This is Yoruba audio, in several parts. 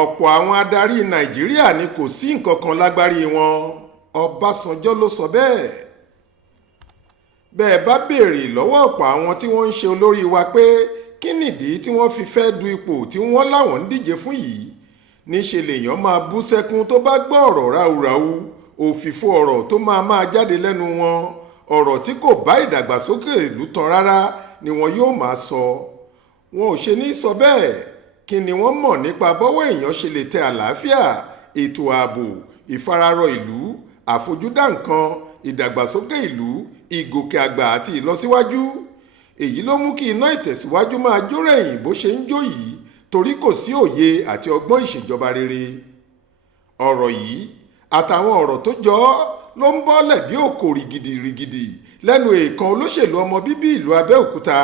ọ̀pọ̀ àwọn adarí Nàìjíríà ni kò sí nǹkan kan lágbárí wọn. Ọbásanjọ́ ló sọ bẹ́ẹ̀. Bẹ́ẹ̀ bá béèrè lọ́wọ́ ọ̀pọ̀ àwọn tí wọ́n ń ṣe olórí wa pé kí nìdí tí wọ́n fi fẹ́ du ipò tí wọ́n láwọn ń díje fún yìí, níṣe lèèyàn máa bú sẹ́kún tó bá gbọ́ ọ̀rọ̀ ráúráú, òfìfo ọ̀rọ̀ tó máa jáde lẹ́nu wọn, ọ̀rọ̀ tí kò bá ìdàgbàsókè ìlú tán rárá ni wọn yóò máa sọ. Wọn ò ṣe ní sọ bẹ́ẹ̀. Kí ni wọ́n mọ̀ nípa bọ́wọ́ èèyàn ṣe lè tẹ àlàáfíà, ètò ààbò, ìfararọ ìlú, àfojúdá nǹkan, ìdàgbàsókè ìlú, ìgòkè àgbà àti ìlọsíwájú? Èyí ló mú kí iná ìtẹ̀síwájú máa jó rẹ̀yìn bó ṣe ń jó yìí, torí kò sí òye àti ọgbọ́n ìṣèjọba rere. Ọ̀rọ̀ yìí àtàwọn ọ̀rọ̀ tó jọ ọ́ ló ń bọ́lẹ̀ bí òkò rìgìdì lẹ́nu èèkàn olóṣèlú ọmọ bíbí ìlú Abẹ́òkúta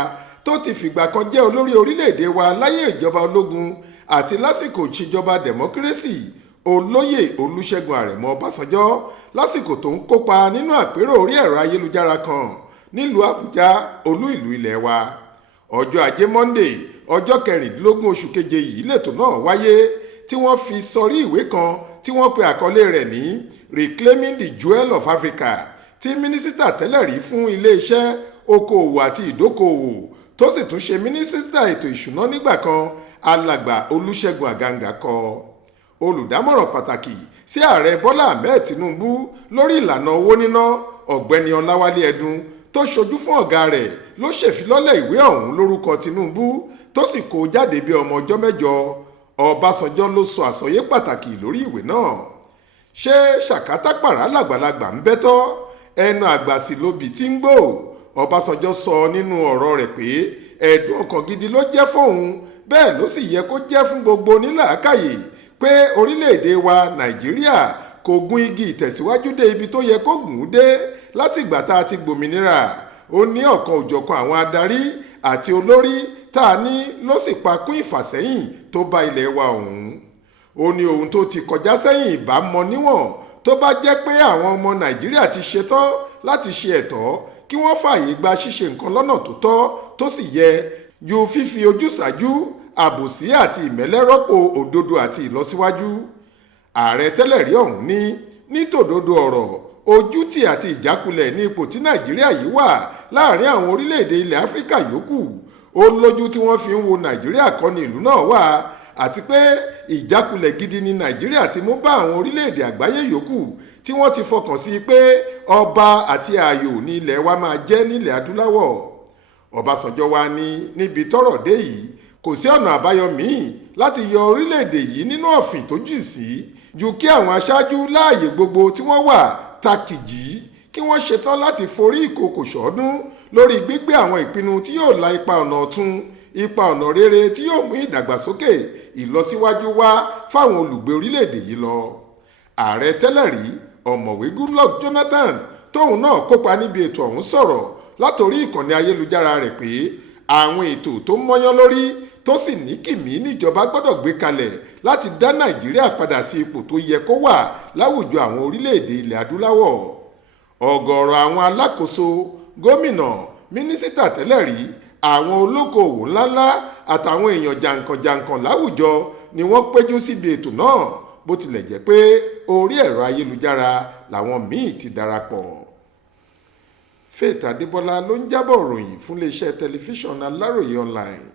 tó ti fìgbà kan jẹ́ olórí orílẹ̀-èdè wa láyé ìjọba ológun àti lásìkò ìṣèjọba dẹ̀mọ́kírésì, olóyè Olúṣẹ́gun Àrẹ̀mọ Ọbásanjọ́, lásìkò tó ń kópa nínú àpérò orí ẹ̀rọ ayélujára kan nílùú Àbújá, olú ìlú ilẹ̀ wa. Ọjọ́ Ajé Monday, ọjọ́ 16 oṣù keje yìí lètò náà wáyé, tí wọ́n fi sọrí ìwé kan tí wọ́n pe àkọlé rẹ̀ ní Reclaiming the Jewel of Africa, tí mínísítà tẹ́lẹ̀ rí fún iléeṣẹ́ okòòwò àti ìdókòòwò tó sì tún ṣe mínísítà ètò ìṣúná nígbà kan, alàgbà Olúṣẹ́gun Àgàngà kọ. Olùdámọ̀ràn pàtàkì sí ààrẹ Bọ́lá Ahmed Tinubu lórí ìlànà owó níná, ọ̀gbẹ́ni Ọláwálé Ẹdùn, tó ṣojú fún ọ̀gá rẹ̀, ló ṣèfilọ́lẹ̀ ìwé ọ̀hún lórúkọ Tinubu tó sì kó jáde bí ọmọ ọjọ́ mẹ́jọ. Ọbásanjọ́ ló sọ àsọyé pàtàkì lórí ìwé náà. Ṣé ṣàkátàpàrà làgbàlagbà ń bẹ́tọ́? Ẹnu àgbà sì lóbi tí ń gbò. Ọbásanjọ́ sọ nínú ọ̀rọ̀ rẹ̀ pé ẹ̀dùn ọkàn gidi ló jẹ́ fóun, bẹ́ẹ̀ ló sì yẹ kó jẹ́ fún gbogbo onílàákàyè pé orílẹ̀-èdè wa Nàìjíríà kò gún igi ìtẹ̀síwájú dé ibi tó yẹ kó gùn ún dé láti ìgbà tá a ti gbòmìnira. Ó ní ọ̀kan òjọ̀kan àwọn adarí àti olórí tá a ní ló sì pa kún ìfàsẹ́yìn tó bá ilẹ̀ wa ọ̀hún. Ó ní ohun tó ti kọjá sẹ́yìn ìbá mọ níwọ̀n tó bá jẹ́ pé àwọn ọmọ Nàìjíríà ti ṣetán láti ṣe ẹ̀tọ́ kí wọ́n fààyè gba ṣíṣe nǹkan lọ́nà tó tọ́ tó sì yẹ, ju fífi ojúsàájú, àbòsí àti ìmẹ́lẹ́ rọ́pò òdodo àti ìlọsíwájú. Ààrẹ tẹ́lẹ̀ rí ọ̀hún ní tòdodo ọ̀rọ̀, ojútì àti ìjákulẹ̀ ní ipò tí Nàìjíríà yìí wà láàrin àwọn orílẹ̀-èdè ilẹ̀ Áfíríkà yòókù. Ó lójú tí wọ́n fi ń wo Nàìjíríà kọ́ ni ìlú náà wà, àti pé ìjákulẹ̀ gidi ni Nàìjíríà ti mú bá àwọn orílẹ̀-èdè àgbáyé yòókù tí wọ́n ti fọkàn sí pé ọba àti ààyò ní ilẹ̀ wa máa jẹ́ nílẹ̀ adúláwọ̀. Ọbásanjọ́ wá ní níbi tọ́rọ̀ dé yìí kò sí ọ̀nà àbáyọ míì láti yọ orílẹ̀-èdè yìí nínú ọ̀fìn tó jìn sí ju kí àwọn aṣáájú láàyè gbogbo tí wọ́n wà takìjì kí wọ́n ṣetán láti forí ìkòkò ṣọ́dún lórí gbígbé àwọn ìpinnu tí yóò la ipa ọ̀nà ọ̀tun, ipa ọ̀nà rere tí yóò mú ìdàgbàsókè, ìlọsíwájú wá fáwọn olùgbé orílẹ̀-èdè yìí lọ. Ààrẹ tẹ́lẹ̀ rí ọ̀mọ̀wé Goodluck Jonathan tóun náà kópa níbi ètò ọ̀hún sọ̀rọ̀ látòrí ìkànnì ayélujára rẹ̀ pé àwọn ètò tó mọ́yán lórí tó sì ní kìmí níjọba gbọ́dọ̀ gbé kalẹ̀ láti dá Nàìjíríà padà sí ipò tó yẹ kó wà láwùjọ àwọn orílẹ̀-èdè ilẹ̀ adúláwọ̀. Ọ̀gọ̀ọ̀rọ̀ àwọn alákòóso, gómìnà, mínísítà tẹ́lẹ̀ rí, àwọn olókoòwò ńláńlá àtàwọn èèyàn jàǹkànjàǹkàn láwùjọ ni wọ́n péjú síbi ètò náà, bó tilẹ̀ jẹ́ pé orí ẹ̀rọ ayélujára làwọn míì ti darapọ̀. Faith Adébọ́lá ló ń jábọ̀ ròyìn fún iléeṣẹ́ tẹlifíṣàn Aláròye online.